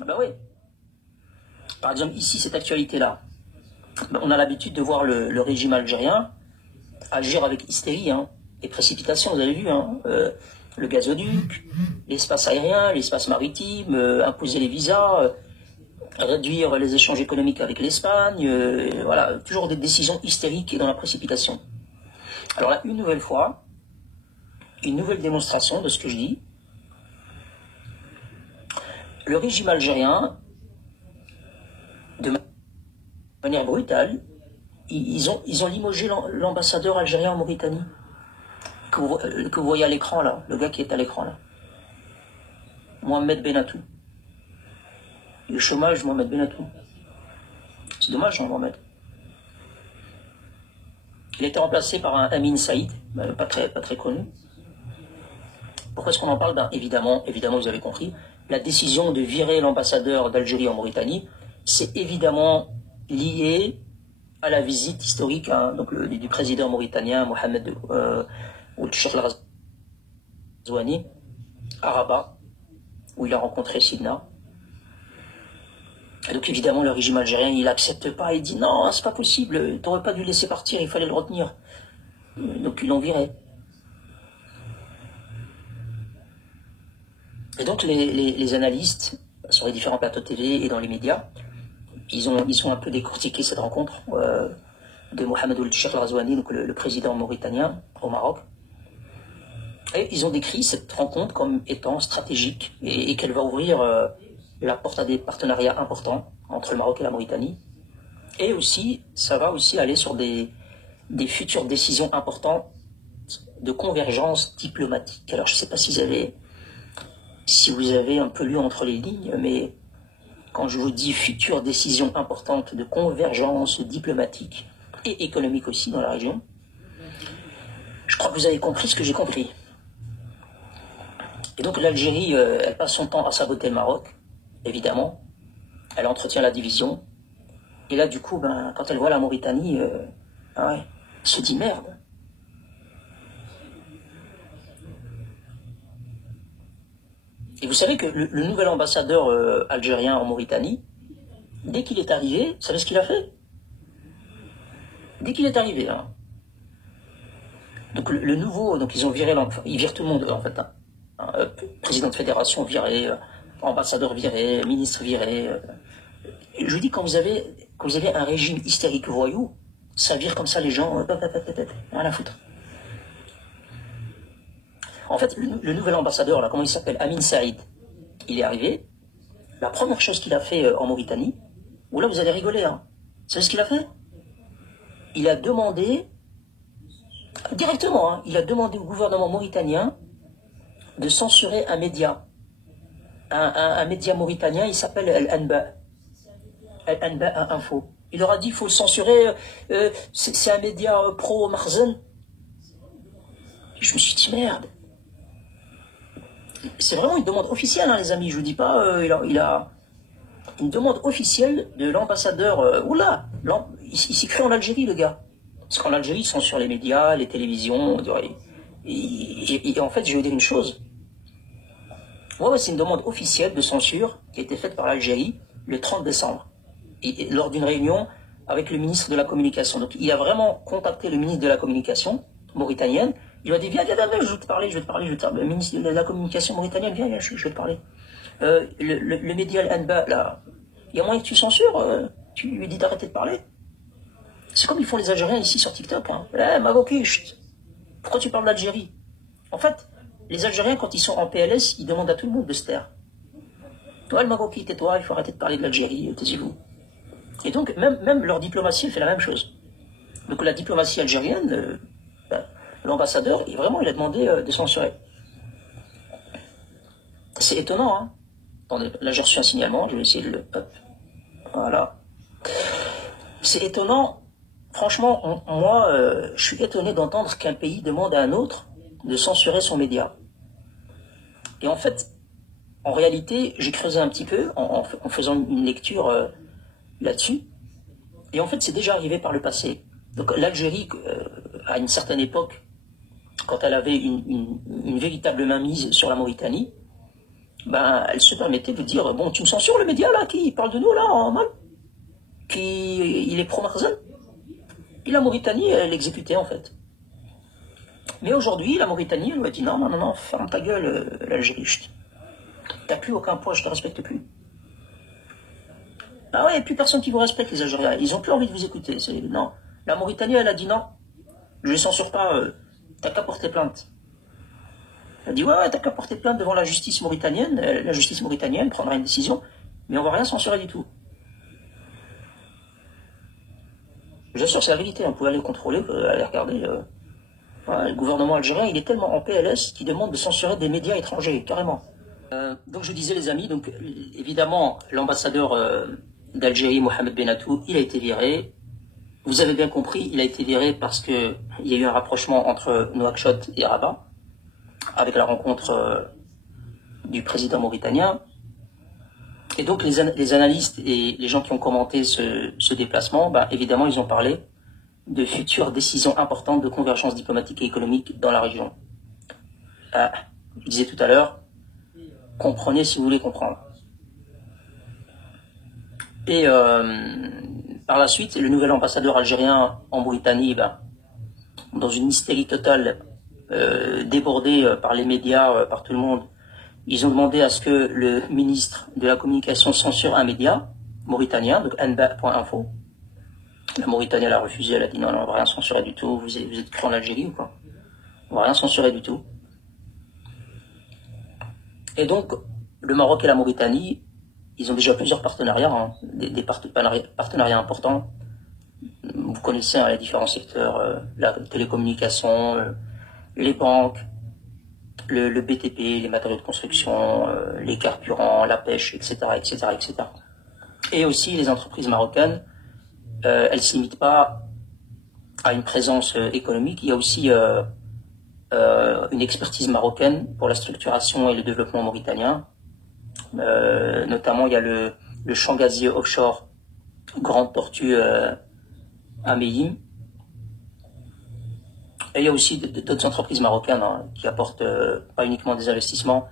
Ah bah oui. Par exemple, ici, cette actualité-là, on a l'habitude de voir le régime algérien agir avec hystérie, hein, et précipitation, vous avez vu, hein, le gazoduc, l'espace aérien, l'espace maritime, imposer les visas, réduire les échanges économiques avec l'Espagne, voilà, toujours des décisions hystériques et dans la précipitation. Alors là, une nouvelle fois, une nouvelle démonstration de ce que je dis. Le régime algérien, de manière brutale, ils ont limogé l'ambassadeur algérien en Mauritanie, que vous voyez à l'écran là, le gars qui est à l'écran là. Mohamed Benatou. Le chômage, Mohamed Benatou. C'est dommage, hein, Mohamed. Il a été remplacé par un Amin Saïd, pas très connu. Pourquoi est-ce qu'on en parle? Ben, évidemment, vous avez compris, la décision de virer l'ambassadeur d'Algérie en Mauritanie, c'est évidemment lié à la visite historique, hein, donc du président mauritanien Mohamed Ould Cheikh Al-Ghazouani à Rabat, où il a rencontré Sidna. Et donc évidemment le régime algérien il n'accepte pas, il dit non c'est pas possible, t'aurais pas dû le laisser partir, il fallait le retenir. Donc ils l'ont viré. Et donc les analystes sur les différents plateaux de TV et dans les médias, ils ont un peu décortiqué cette rencontre de Mohamed Ould Cheikh Al-Ghazouani, donc le président mauritanien au Maroc. Et ils ont décrit cette rencontre comme étant stratégique et qu'elle va ouvrir la porte à des partenariats importants entre le Maroc et la Mauritanie. Et aussi, ça va aussi aller sur des futures décisions importantes de convergence diplomatique. Alors je ne sais pas si vous avez un peu lu entre les lignes, mais quand je vous dis futures décisions importantes de convergence diplomatique et économique aussi dans la région, je crois que vous avez compris ce que j'ai compris. Et donc l'Algérie, elle passe son temps à saboter le Maroc, évidemment. Elle entretient la division. Et là, du coup, ben, quand elle voit la Mauritanie, elle se dit merde. Et vous savez que le nouvel ambassadeur algérien en Mauritanie, dès qu'il est arrivé, vous savez ce qu'il a fait? Dès qu'il est arrivé, hein. Donc le nouveau, donc ils ont viré, ils virent tout le monde en fait, hein. Président de fédération viré, ambassadeur viré, ministre viré. Je vous dis, quand vous avez un régime hystérique voyou, ça vire comme ça les gens, rien à foutre. En fait, le nouvel ambassadeur, là, comment il s'appelle? Amin Saïd. Il est arrivé. La première chose qu'il a fait en Mauritanie, là vous allez rigoler, hein. Vous savez ce qu'il a fait? Il a demandé, directement, hein, il a demandé au gouvernement mauritanien de censurer un média. Un média mauritanien, il s'appelle Al-Anba. Al-Anba Info. Il leur a dit qu'il faut le censurer, c'est un média pro-Marzen. Je me suis dit merde. C'est vraiment une demande officielle, hein, les amis. Je vous dis pas, il a une demande officielle de l'ambassadeur. Il s'est cru en Algérie, le gars. Parce qu'en Algérie, ils sont sur les médias, les télévisions. Et en fait, je vais vous dire une chose. Ouais, c'est une demande officielle de censure qui a été faite par l'Algérie le 30 décembre. Et lors d'une réunion avec le ministre de la Communication. Donc, il a vraiment contacté le ministre de la Communication mauritanienne. Il lui a dit, viens, je vais te parler. Le ministre de la Communication mauritanienne, viens, je vais te parler. Le média Al-Anba, là, il y a moyen que tu censures, tu lui dis d'arrêter de parler. C'est comme ils font les Algériens ici sur TikTok. Hein. Maroki, pourquoi tu parles d'Algérie? En fait, les Algériens, quand ils sont en PLS, ils demandent à tout le monde de se taire. Toi, le Maroki, tais-toi, il faut arrêter de parler de l'Algérie, taisez-vous. Et donc, même leur diplomatie, elle fait la même chose. Donc, la diplomatie algérienne, l'ambassadeur, il a demandé de censurer. C'est étonnant, hein. Attendez, là, j'ai reçu un signalement, je vais essayer de le... Hop. Voilà. C'est étonnant. Franchement, moi, je suis étonné d'entendre qu'un pays demande à un autre de censurer son média. Et en fait, en réalité, j'ai creusé un petit peu en faisant une lecture là-dessus. Et en fait, c'est déjà arrivé par le passé. Donc l'Algérie, à une certaine époque, quand elle avait une véritable mainmise sur la Mauritanie, ben, elle se permettait de dire, bon, tu me censures le média là, qui parle de nous là, en mal, il est pro-Marzan. Et la Mauritanie, elle l'exécutait en fait. Mais aujourd'hui, la Mauritanie, elle lui a dit, non, non, non, non, ferme ta gueule, l'Algérie, t'as plus aucun poids, je te respecte plus. Ah ouais, il n'y a plus personne qui vous respecte, les Algériens. Ils ont plus envie de vous écouter. Non. La Mauritanie, elle a dit non. Je les censure pas. T'as qu'à porter plainte. Elle a dit ouais, t'as qu'à porter plainte devant la justice mauritanienne. La justice mauritanienne prendra une décision, mais on va rien censurer du tout. Bien sûr, c'est la vérité. On pouvait aller contrôler, aller regarder. Le gouvernement algérien, il est tellement en PLS qu'il demande de censurer des médias étrangers, carrément. Donc je disais les amis, donc évidemment l'ambassadeur d'Algérie, Mohamed Benatou, il a été viré. Vous avez bien compris, il a été viré parce qu'il y a eu un rapprochement entre Nouakchott et Rabat, avec la rencontre du président mauritanien. Et donc les analystes et les gens qui ont commenté ce déplacement, bah, évidemment ils ont parlé de futures décisions importantes de convergence diplomatique et économique dans la région. Je disais tout à l'heure, comprenez si vous voulez comprendre. Et par la suite, le nouvel ambassadeur algérien en Mauritanie, dans une hystérie totale, débordé par les médias, par tout le monde, ils ont demandé à ce que le ministre de la communication censure un média mauritanien, donc anba.info. La Mauritanie, elle a refusé, elle a dit non, non, on va rien censurer du tout, vous êtes cru en Algérie ou quoi? On va rien censurer du tout. Et donc, le Maroc et la Mauritanie, ils ont déjà plusieurs partenariats, hein, des partenariats importants. Vous connaissez hein, les différents secteurs, la télécommunication, les banques, le BTP, les matériaux de construction, les carburants, la pêche, etc., etc., etc. Et aussi les entreprises marocaines, elles ne se limitent pas à une présence économique, il y a aussi une expertise marocaine pour la structuration et le développement mauritanien. Notamment, il y a le champ gazier offshore Grande Tortue à Méhim. Et il y a aussi d'autres entreprises marocaines hein, qui apportent pas uniquement des investissements,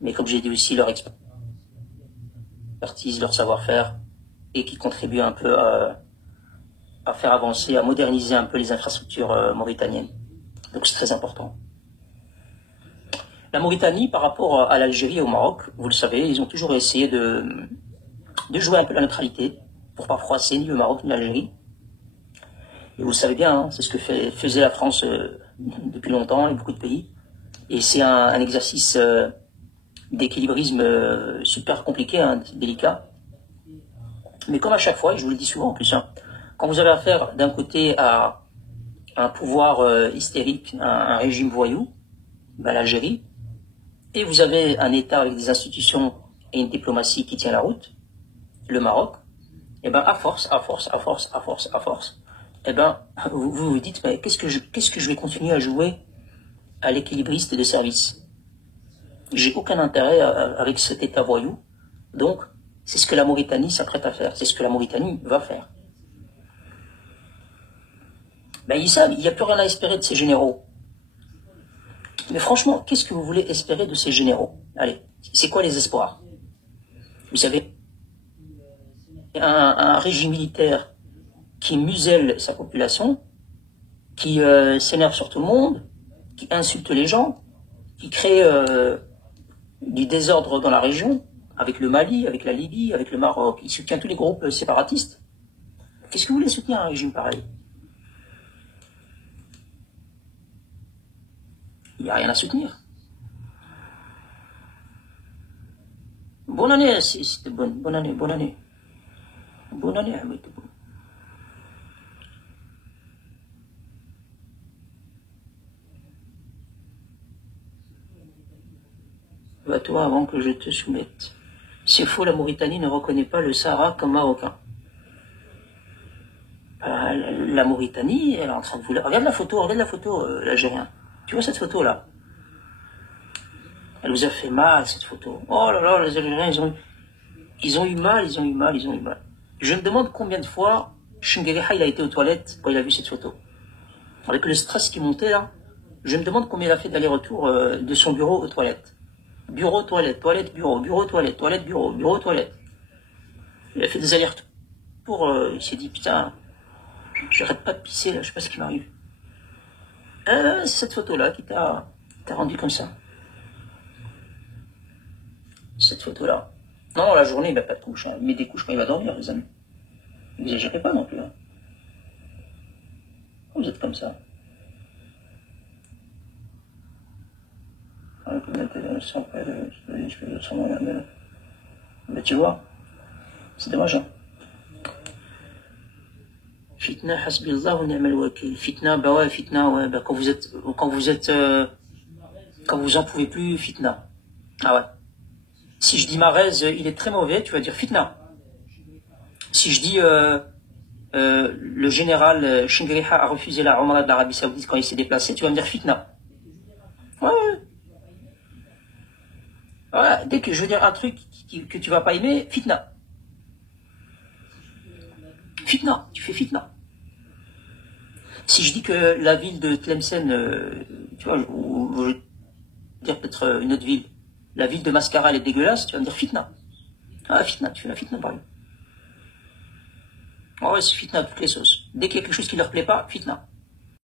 mais comme j'ai dit aussi leur expertise, leur savoir-faire, et qui contribuent un peu à faire avancer, à moderniser un peu les infrastructures mauritaniennes. Donc c'est très important. La Mauritanie, par rapport à l'Algérie et au Maroc, vous le savez, ils ont toujours essayé de jouer un peu la neutralité, pour pas froisser ni le Maroc ni l'Algérie. Et vous le savez bien, hein, c'est ce que faisait la France depuis longtemps et beaucoup de pays. Et c'est un exercice d'équilibrisme super compliqué, hein, délicat. Mais comme à chaque fois, et je vous le dis souvent en plus, hein, quand vous avez affaire d'un côté à un pouvoir hystérique, un régime voyou, l'Algérie, et vous avez un État avec des institutions et une diplomatie qui tient la route, le Maroc, et à force, vous vous dites, mais qu'est-ce que je vais continuer à jouer à l'équilibriste de service? J'ai aucun intérêt avec cet État voyou. Donc, c'est ce que la Mauritanie s'apprête à faire. C'est ce que la Mauritanie va faire. Ils savent, il n'y a plus rien à espérer de ces généraux. Mais franchement, qu'est-ce que vous voulez espérer de ces généraux? Allez, c'est quoi les espoirs? Vous savez, un régime militaire qui muselle sa population, qui s'énerve sur tout le monde, qui insulte les gens, qui crée du désordre dans la région, avec le Mali, avec la Libye, avec le Maroc, il soutient tous les groupes séparatistes. Qu'est-ce que vous voulez soutenir un régime pareil? Il n'y a rien à soutenir. Bonne année, c'était bonne année, bonne année. Bonne année, Ahmed. Va-toi avant que je te soumette. C'est faux, la Mauritanie ne reconnaît pas le Sahara comme marocain. La Mauritanie, elle est en train de vous... Regarde la photo, l'Algérien. Tu vois cette photo-là? Elle vous a fait mal, cette photo. Oh là là, les Algériens, ils ont eu mal. Je me demande combien de fois Chengueleha, il a été aux toilettes quand il a vu cette photo. Avec le stress qui montait là, je me demande combien il a fait d'aller-retour de son bureau aux toilettes. Bureau, toilette, toilette, bureau, bureau, toilette, toilette, bureau, bureau, toilette. Il a fait des allers-retours. Il s'est dit, putain, j'arrête pas de pisser là, je sais pas ce qui m'arrive. C'est cette photo-là qui t'a rendu comme ça. Cette photo-là. Non, la journée, il met pas de couche. Hein. Il met des couches quand il va dormir, les amis. Vous n'exagérez pas non plus. Hein. Vous êtes comme ça. Mais tu vois, c'est dommage. Hein. Fitna, hasbillah wa ni'mal wakil. Fitna, bah ouais, fitna, ouais, bah quand vous en pouvez plus, fitna. Ah ouais. Si je dis Marez, il est très mauvais, tu vas dire fitna. Si je dis le général Shingriha a refusé la Umrah de l'Arabie Saoudite quand il s'est déplacé, tu vas me dire fitna. Ouais, ouais. Voilà, dès que je veux dire un truc que tu vas pas aimer, fitna. Fitna, tu fais fitna. Si je dis que la ville de Tlemcen, tu vois, ou je veux dire peut-être une autre ville, la ville de Mascara elle est dégueulasse, tu vas me dire fitna. Ah, fitna, tu fais la fitna par là. Oh ouais, c'est fitna à toutes les sauces. Dès qu'il y a quelque chose qui leur plaît pas, fitna.